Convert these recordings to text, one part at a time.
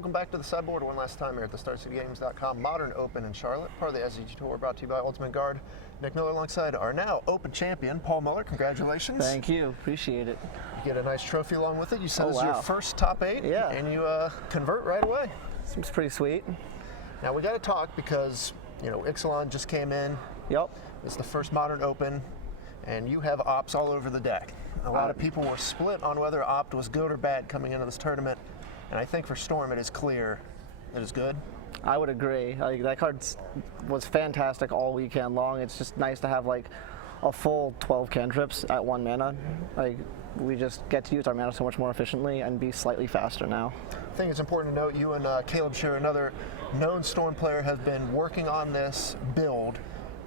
welcome back to the sideboard one last time here at the StarCityGames.com Modern Open in Charlotte, part of the SCG Tour, brought to you by Ultimate Guard. Nick Miller alongside our now Open champion, Paul Muller. Congratulations. Thank you. Appreciate it. You get a nice trophy along with it. You said it's wow. your first top 8, and you convert right away. Seems pretty sweet. Now we got to talk because, you know, Ixalan just came in. Yep. It's the first Modern Open, and you have ops all over the deck. A lot of people were split on whether opt was good or bad coming into this tournament, and I think for Storm it is clear it is good. I would agree. That card was fantastic all weekend long. It's just nice to have like a full 12 cantrips at 1 mana. Like, we just get to use our mana so much more efficiently and be slightly faster now. I think it's important to note you and Caleb Shearer, another known Storm player, have been working on this build,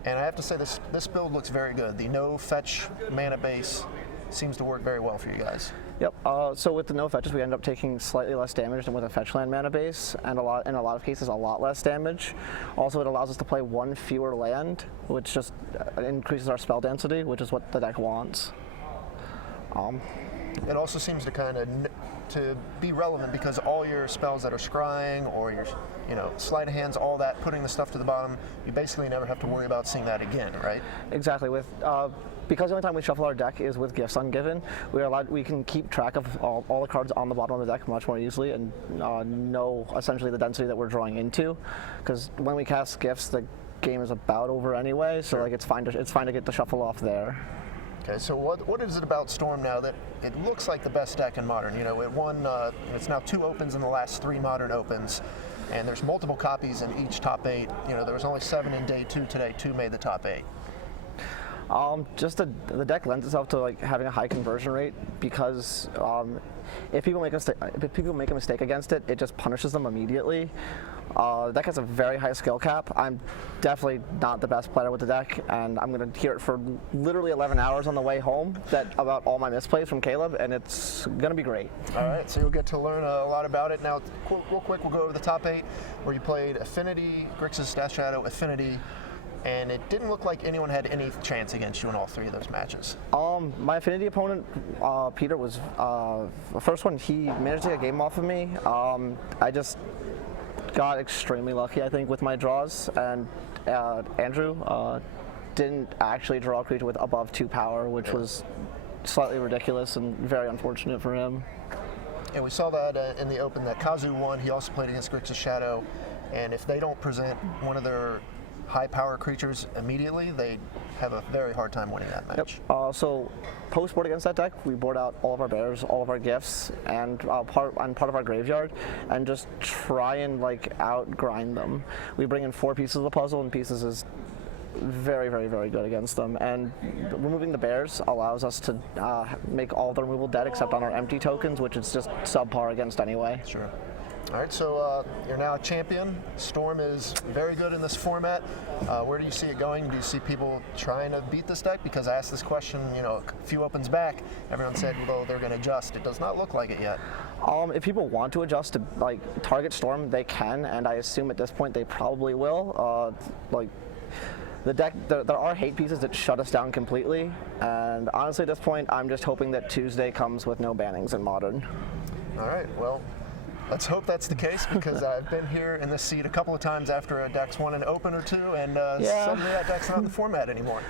and I have to say this build looks very good. The no fetch mana base seems to work very well for you guys. Yep. So with the no fetches, we end up taking slightly less damage than with a fetch land mana base, and in a lot of cases, a lot less damage. Also, it allows us to play 1 fewer land, which just increases our spell density, which is what the deck wants. It also seems to kind of to be relevant because all your spells that are scrying or your, sleight of hands, all that, putting the stuff to the bottom, you basically never have to worry about seeing that again, right? Exactly. Because the only time we shuffle our deck is with gifts ungiven, we can keep track of all the cards on the bottom of the deck much more easily and know essentially the density that we're drawing into. Because when we cast gifts, the game is about over anyway, so Sure. like it's fine to get the shuffle off there. Okay, so what is it about Storm now that it looks like the best deck in Modern? You know, it won, it's now 2 opens in the last 3 Modern Opens, and there's multiple copies in each top 8. You know, there was only 7 in day 2 today. 2 made the top 8. Just the deck lends itself to like having a high conversion rate because if people make a mistake against it, it just punishes them immediately. The deck has a very high skill cap. I'm definitely not the best player with the deck, and I'm going to hear it for literally 11 hours on the way home about all my misplays from Caleb, and it's going to be great. All right, so you'll get to learn a lot about it. Now, real quick, we'll go over the top 8, where you played Affinity, Grixis Death Shadow, Affinity, and it didn't look like anyone had any chance against you in all 3 of those matches. My Affinity opponent, Peter, was the first one. He managed to get a game off of me. I just got extremely lucky, I think, with my draws, and Andrew didn't actually draw a creature with above 2 power, which was slightly ridiculous and very unfortunate for him. And we saw that in the Open that Kazu won. He also played against Grixis Shadow, and if they don't present one of their high power creatures immediately, they have a very hard time winning that match. Yep. So post board against that deck, we board out all of our bears, all of our gifts, and part of our graveyard, and just try and like outgrind them. We bring in 4 pieces of the puzzle, and pieces is very, very, very good against them. And removing the bears allows us to make all the removal dead except on our empty tokens, which is just subpar against anyway. Sure. All right, so you're now a champion. Storm is very good in this format. Where do you see it going? Do you see people trying to beat this deck? Because I asked this question, a few opens back. Everyone said, well, they're going to adjust. It does not look like it yet. If people want to adjust to target Storm, they can, and I assume at this point they probably will. The deck, there are hate pieces that shut us down completely, and honestly, at this point, I'm just hoping that Tuesday comes with no bannings in Modern. All right, well, let's hope that's the case, because I've been here in this seat a couple of times after a deck's won an Open or 2, and suddenly that deck's not in the format anymore.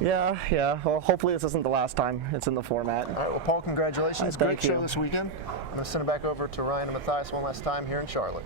Yeah. Well, hopefully this isn't the last time it's in the format. All right, well, Paul, congratulations. Thank Great you. show this weekend. I'm going to send it back over to Ryan and Matthias one last time here in Charlotte.